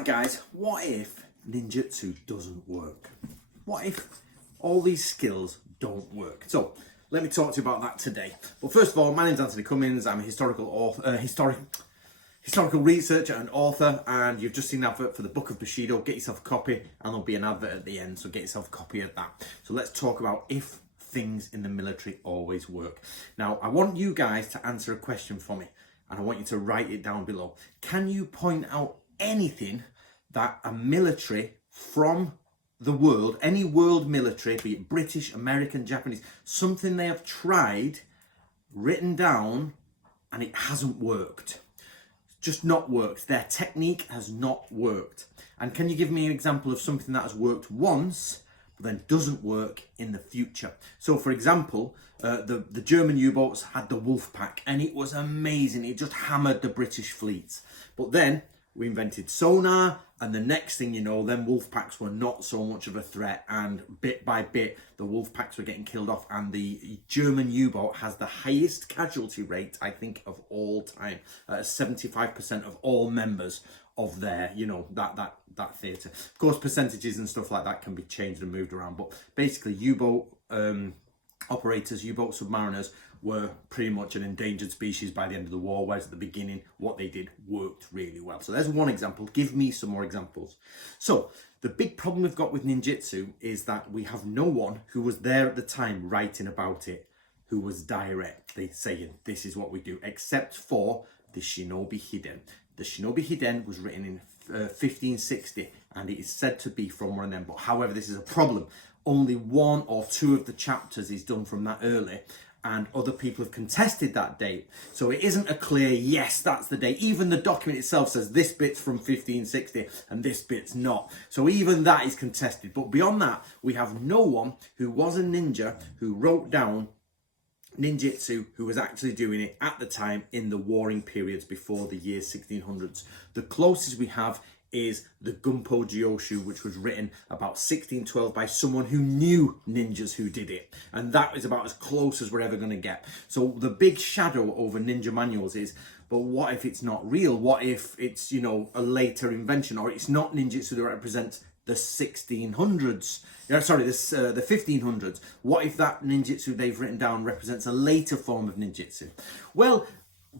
Right guys, what if ninjutsu doesn't work? What if all these skills don't work? So let me talk to you about that today. But first of all, my name's Anthony Cummins. I'm a historical researcher and author, and you've just seen an advert for the Book of Bushido. Get yourself a copy, and there'll be an advert at the end, so get yourself a copy of that. So let's talk about if things in the military always work. Now, I want you guys to answer a question for me, and I want you to write it down below. Can you point out anything that a military from the world, any world military, be it British, American, Japanese, something they have tried, written down, and it hasn't worked? Just not worked. Their technique has not worked. And can you give me an example of something that has worked once but then doesn't work in the future? So for example, the German U-boats had the Wolf Pack, and it was amazing. It just hammered the British fleets. But then we invented sonar, and the next thing you know, then wolf packs were not so much of a threat, and bit by bit the wolf packs were getting killed off, and the German U-boat has the highest casualty rate, I think, of all time. 75% of all members of their, that theatre. Of course, percentages and stuff like that can be changed and moved around, but basically U-boat operators, U-boat submariners, were pretty much an endangered species by the end of the war, whereas at the beginning, what they did worked really well. So there's one example. Give me some more examples. So the big problem we've got with ninjutsu is that we have no one who was there at the time writing about it, who was directly saying, this is what we do, except for the Shinobi Hiden. The Shinobi Hiden was written in 1560, and it is said to be from one of them. But however, this is a problem. Only one or two of the chapters is done from that early, and other people have contested that date. So it isn't a clear, yes, that's the date. Even the document itself says this bit's from 1560 and this bit's not. So even that is contested. But beyond that, we have no one who was a ninja who wrote down ninjutsu who was actually doing it at the time in the warring periods before the year 1600s. The closest we have is the Gunpo Gyoshu, which was written about 1612 by someone who knew ninjas who did it. And that is about as close as we're ever going to get. So the big shadow over ninja manuals is, but what if it's not real? What if it's, a later invention, or it's not ninjutsu that represents the 1600s? The 1500s. What if that ninjutsu they've written down represents a later form of ninjutsu? Well,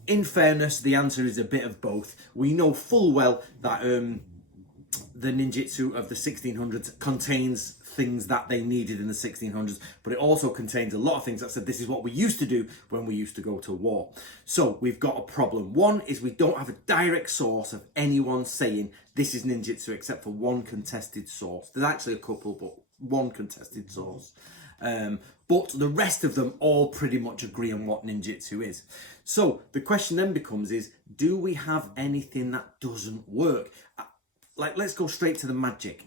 in fairness, the answer is a bit of both. We know full well that the ninjutsu of the 1600s contains things that they needed in the 1600s, but it also contains a lot of things that said this is what we used to do when we used to go to war. So we've got a problem. One is we don't have a direct source of anyone saying this is ninjutsu except for one contested source. There's actually a couple, but one contested source. But the rest of them all pretty much agree on what ninjutsu is. So the question then becomes is, do we have anything that doesn't work? Like, let's go straight to the magic.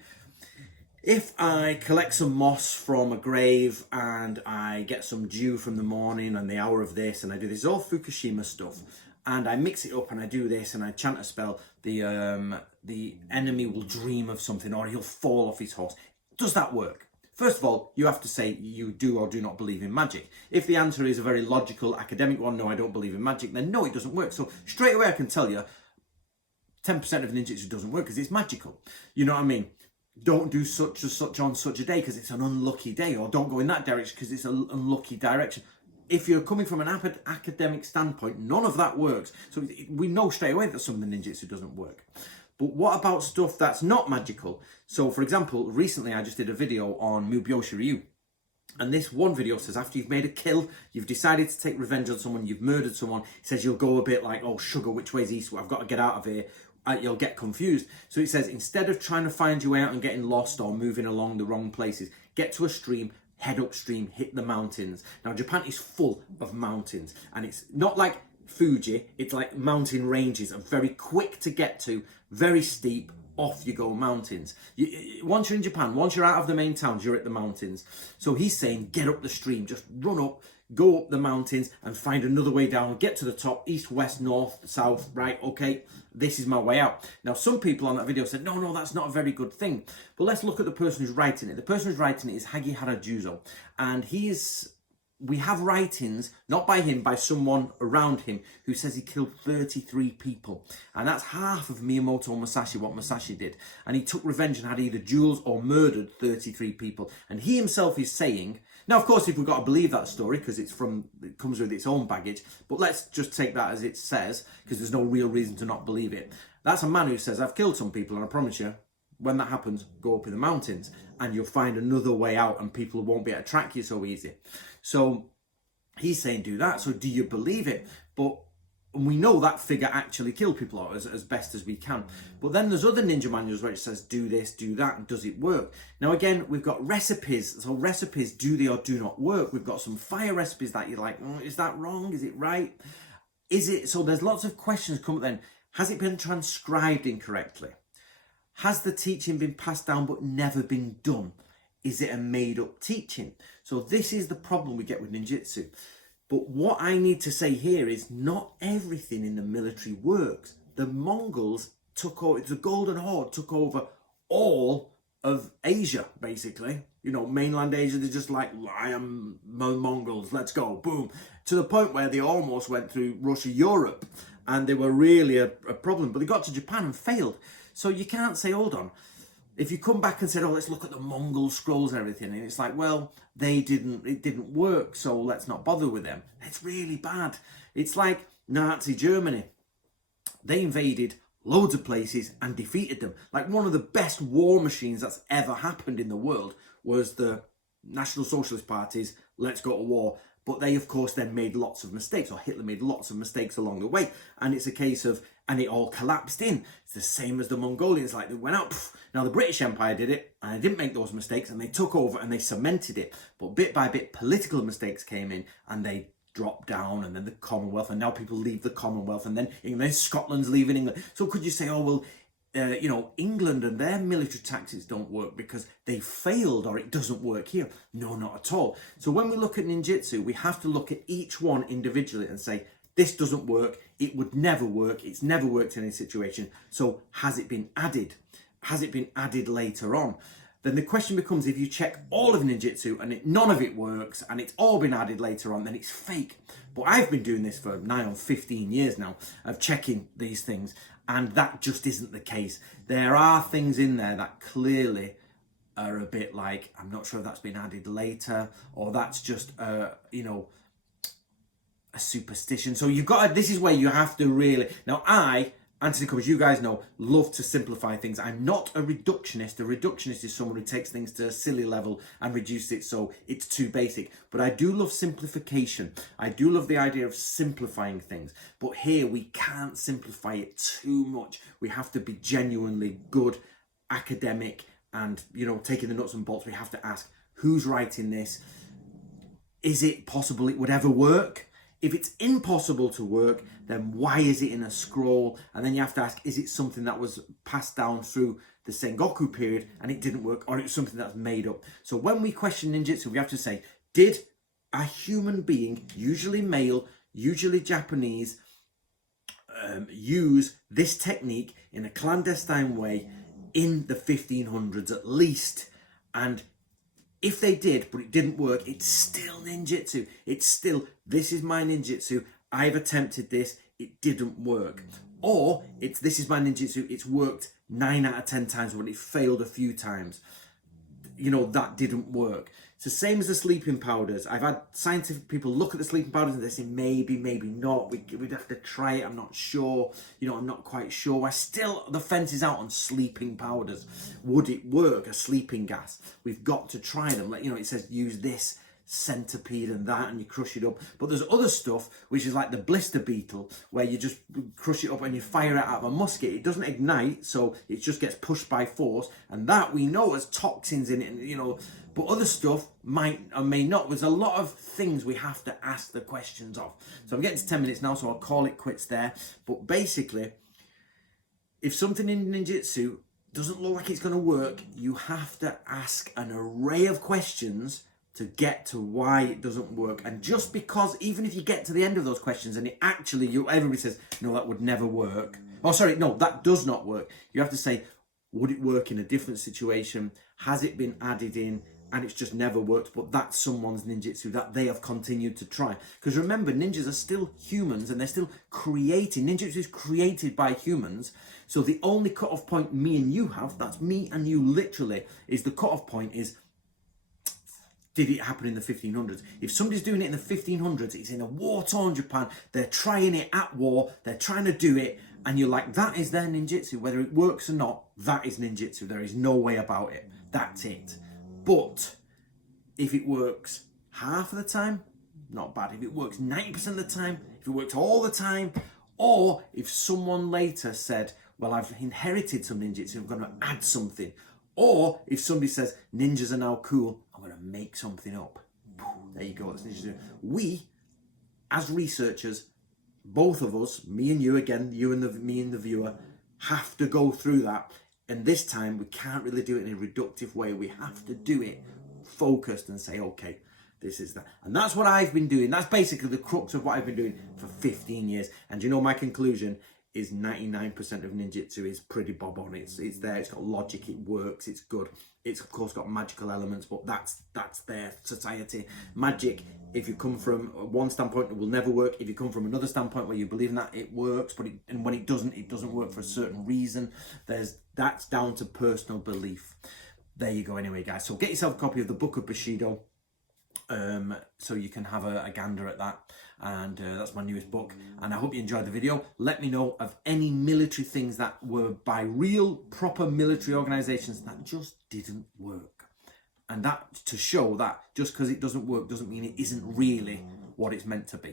If I collect some moss from a grave and I get some dew from the morning and the hour of this, and I do this all Fukushima stuff, and I mix it up and I do this and I chant a spell, the enemy will dream of something, or he'll fall off his horse. Does that work? First of all, you have to say you do or do not believe in magic. If the answer is a very logical, academic one, no, I don't believe in magic, then no, it doesn't work. So straight away I can tell you 10% of ninjutsu doesn't work because it's magical. You know what I mean? Don't do such and such on such a day because it's an unlucky day, or don't go in that direction because it's an unlucky direction. If you're coming from an academic standpoint, none of that works. So we know straight away that some of the ninjutsu doesn't work. But what about stuff that's not magical? So for example, recently I just did a video on Mubyoshi Ryu. And this one video says after you've made a kill, you've decided to take revenge on someone, you've murdered someone, it says you'll go a bit like, oh, sugar, which way's east? I've got to get out of here. You'll get confused. So it says, instead of trying to find your way out and getting lost or moving along the wrong places, get to a stream, head upstream, hit the mountains. Now, Japan is full of mountains, and it's not like Fuji, it's like mountain ranges are very quick to get to, very steep, off you go mountains. Once you're in Japan, once you're out of the main towns, you're at the mountains. So he's saying, get up the stream, just run up, go up the mountains and find another way down, get to the top, east, west, north, south, right, okay, this is my way out. Now, some people on that video said, no, that's not a very good thing. But let's look at the person who's writing it. The person who's writing it is Hagihara Juzo, and he is we have writings, not by him, by someone around him, who says he killed 33 people. And that's half of Miyamoto Musashi, what Musashi did. And he took revenge and had either duels or murdered 33 people. And he himself is saying, now of course if we've got to believe that story, because it comes with its own baggage, but let's just take that as it says, because there's no real reason to not believe it. That's a man who says, I've killed some people, and I promise you, when that happens, go up in the mountains and you'll find another way out and people won't be able to track you so easy. So he's saying do that. So do you believe it? But we know that figure actually killed people as best as we can. But then there's other ninja manuals where it says do this, do that, and does it work? Now again, we've got recipes. So recipes, do they or do not work? We've got some fire recipes that you're like, is that wrong? Is it right? Is it? So there's lots of questions come up then. Has it been transcribed incorrectly? Has the teaching been passed down but never been done? Is it a made-up teaching? So this is the problem we get with ninjutsu. But what I need to say here is not everything in the military works. The Mongols took over, the Golden Horde took over all of Asia, basically. You know, mainland Asia, they're just like, I am Mongols, let's go, boom. To the point where they almost went through Russia, Europe, and they were really a problem. But they got to Japan and failed. So you can't say, hold on. If you come back and said, oh, let's look at the Mongol scrolls and everything, and it's like, well, it didn't work, so let's not bother with them. It's really bad. It's like Nazi Germany. They invaded loads of places and defeated them. Like one of the best war machines that's ever happened in the world was the National Socialist Party's Let's Go to War. But they, of course, then made lots of mistakes, or Hitler made lots of mistakes along the way. And it's a case of, and it all collapsed in. It's the same as the Mongolians, like they went out. Now the British Empire did it, and they didn't make those mistakes, and they took over and they cemented it. But bit by bit, political mistakes came in, and they dropped down, and then the Commonwealth, and now people leave the Commonwealth, and then England, Scotland's leaving England. So could you say, oh, well, you know, England and their military tactics don't work because they failed or it doesn't work here? No, not at all. So when we look at ninjutsu, we have to look at each one individually and say, this doesn't work, it would never work, it's never worked in any situation, so has it been added? Has it been added later on? Then the question becomes, if you check all of ninjutsu and none of it works and it's all been added later on, then it's fake. But I've been doing this for nigh on 15 years now of checking these things, and that just isn't the case. There are things in there that clearly are a bit like, I'm not sure if that's been added later, or that's just, you know, a superstition. So you've got to, this is where you have to really, now Anthony Cummins, you guys know, love to simplify things. I'm not a reductionist. A reductionist is someone who takes things to a silly level and reduces it so it's too basic. But I do love simplification. I do love the idea of simplifying things. But here we can't simplify it too much. We have to be genuinely good, academic, and, you know, taking the nuts and bolts. We have to ask, who's writing this? Is it possible it would ever work? If it's impossible to work, then why is it in a scroll? And then you have to ask, is it something that was passed down through the Sengoku period and it didn't work, or it's something that's made up? So when we question ninjutsu, we have to say, did a human being, usually male, usually Japanese, use this technique in a clandestine way in the 1500s at least? And if they did, but it didn't work, it's still ninjutsu. It's still, this is my ninjutsu. I've attempted this. It didn't work. Or it's, this is my ninjutsu. It's worked 9 out of 10 times, but it failed a few times. You know, that didn't work. It's the same as the sleeping powders. I've had scientific people look at the sleeping powders and they say, maybe, maybe not. We'd have to try it. I'm not sure. You know, I'm not quite sure. The fence is out on sleeping powders. Would it work? A sleeping gas. We've got to try them. Like, you know, it says use this centipede and that, and you crush it up. But there's other stuff which is like the blister beetle, where you just crush it up and you fire it out of a musket. It doesn't ignite, so it just gets pushed by force, and that we know has toxins in it, and you know. But other stuff might or may not. There's a lot of things we have to ask the questions of. So I'm getting to 10 minutes now, so I'll call it quits there. But basically, if something in ninjutsu doesn't look like it's going to work, you have to ask an array of questions to get to why it doesn't work. And just because, even if you get to the end of those questions and it actually, everybody says, no, that would never work. Oh, sorry, no, that does not work. You have to say, would it work in a different situation? Has it been added in? and it's just never worked, but that's someone's ninjutsu that they have continued to try. Because remember, ninjas are still humans and they're still creating. Ninjutsu is created by humans. So the only cut-off point me and you have, that's me and you literally, is the cut-off point is, did it happen in the 1500s? If somebody's doing it in the 1500s, it's in a war-torn Japan, they're trying it at war, they're trying to do it, and you're like, that is their ninjutsu. Whether it works or not, that is ninjutsu. There is no way about it. That's it. But if it works half of the time, not bad. If it works 90% of the time, if it works all the time, or if someone later said, well, I've inherited some ninjutsu, I'm going to add something. Or if somebody says, ninjas are now cool, I'm going to make something up. There you go, that's ninjas. We, as researchers, both of us, me and you, again, you and me and the viewer, have to go through that. And this time, we can't really do it in a reductive way. We have to do it focused and say, okay, this is that. And that's what I've been doing. That's basically the crux of what I've been doing for 15 years. And you know, my conclusion is 99% of ninjutsu is pretty bob on. It's there, it's got logic, it works, it's good. It's of course got magical elements, but that's their society. Magic, if you come from one standpoint, it will never work. If you come from another standpoint where you believe in that, it works. But and when it doesn't work for a certain reason. That's down to personal belief. There you go anyway, guys. So get yourself a copy of the Book of Bushido, so you can have a gander at that. And that's my newest book. And I hope you enjoyed the video. Let me know of any military things that were by real, proper military organizations that just didn't work. And that to show that just because it doesn't work doesn't mean it isn't really what it's meant to be.